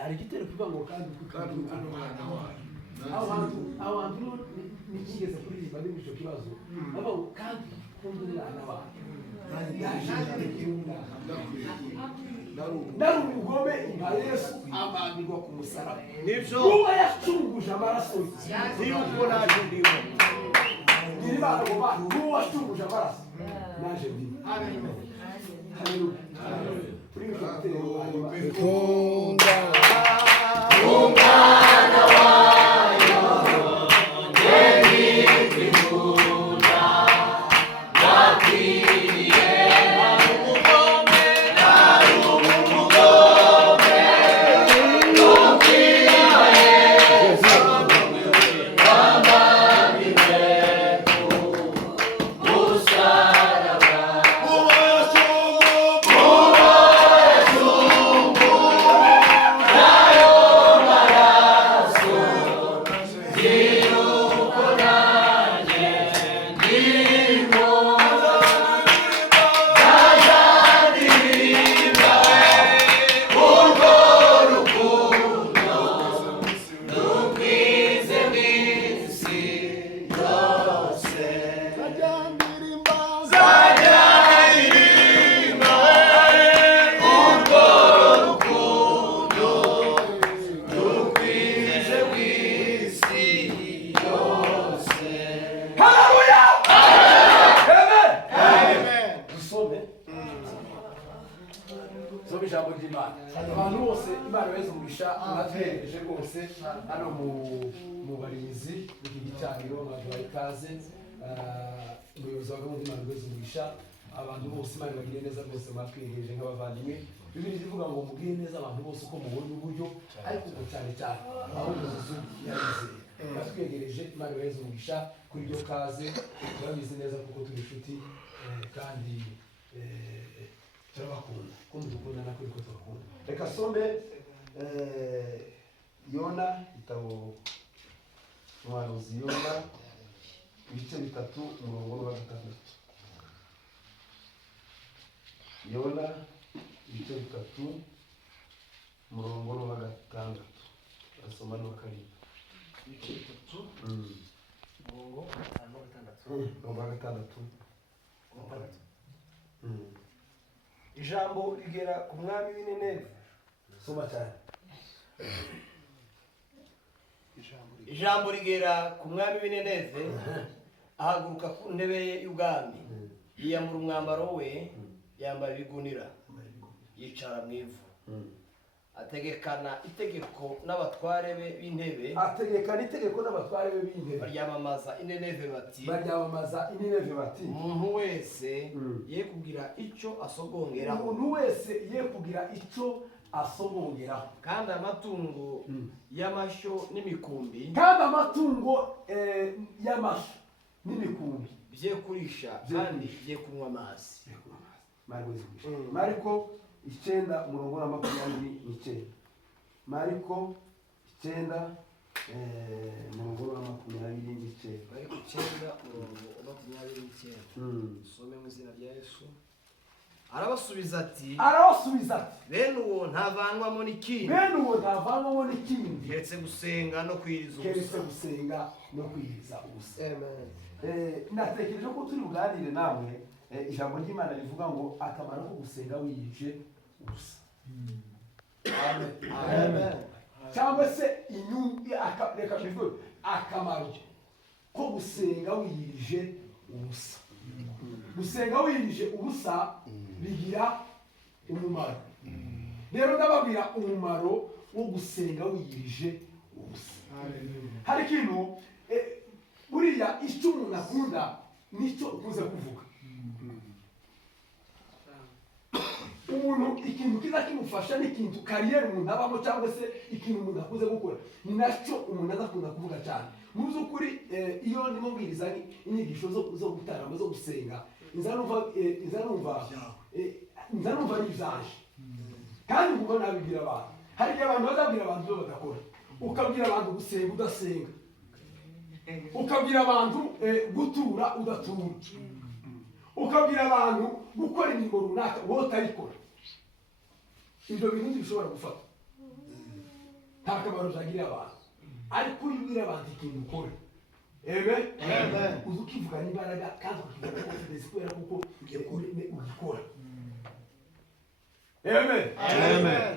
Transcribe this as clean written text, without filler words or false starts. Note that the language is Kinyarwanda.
hari igitero kuvuga ngo kandi abantu nikigeze kuririmba n'icyo kibazo bavuga ngo kandi ukunda umwana wawe nari umugome nka Yesu abambirwa ku musaraba n'uwo yacunguje amaraso y'uko naje ndimo nyir'Imana ngo ba n'uwo wacunguje amaraso naje ndimo haleluya Ikunda umwana wayo ikunda wakwiriye umugome ijambo ry'Imana abantu bose Imana beza umugisha abategereje rwose hano mu barinzi b'iki gicaniro baduhaye ikaze umuyobozi wa gahunda Imana beza umugisha abantu bose Imana bagire neza rwose mwatwihereje nk'abavandimwe Bibiliya ivuga ngo mugire neza abantu bose uko mubona uburyo ariko uko cyane cyane aho umuzuzu yarizeye batwegereje Imana beza umugisha kuri iryo kaze turabizi neza kuko turi inshuti kandi turabakunda kuko dukunda nako ariko turakunda reka some Yona igitabo umuhanuzi Yona ibice 3 umurongo wa 6 Yona ibice 3 umurongo wa 6 asoma no karindwi ibice 3 umurongo wa 6 ijambo rigera ku mwami w'Nineve soma cyane ijambo rigera ku mwami w'Nineve ahaguruka ku ntebe ye y'ubwami yiyambura umwambaro we yambara ibigunira yicara mu ivu ategekana itegeko n'abatware be b'intebe baryamamaza Nineve bati umuntu wese ye kugira icyo asogongeraho kandi amatungo y'amashyo n'imikumbi bye kurisha kandi bye kunywa amazi Mariko 9:29 Mariko 9:29 Mariko 9:29 some mu izina rya Yesu arabasubiza ati bene uwo ntavanwamo n'ikindi keretse gusenga no kwiriza ubusa natekereje ko turi buganire namwe ijambo ry'Imana rivuga ngo akamaro ko gusenga wiyije ubusa amen cyangwa se reka bivuge akamaro ko gusenga wiyije ubusa bigira umumaro rero ndababwira umumaro wo gusenga wiyije ubusa hari ikintu buriya icyo umuntu akunda nicyo ukunze kuvuga umuntu ikintu kiza kimufasha n'ikintu kariyeri umuntu abamo cyangwa se ikintu umuntu akuze gukora ni nacyo umuntu azakunda kuvuga cyane mu by'ukuri iyo ndimo mbwiriza inyigisho zo gutarama zo gusenga nza numva ari ibyaje kandi kuko nabibwira abantu hari igihe abantu bazabwira abantu ibyo badakora ukabwira abantu gusenga udasenga ukabwira abantu gutura udatura ukabwira abantu gukora imirimo runaka wowe utabikora ibyo bintu ntibishobora gufata nta kamaro byagirira abantu ariko iyo ubwira abantu ikintu ukora uzi ukivugana imbaraga kandi ukivugana confidence kubera kuko ugikora. Amen.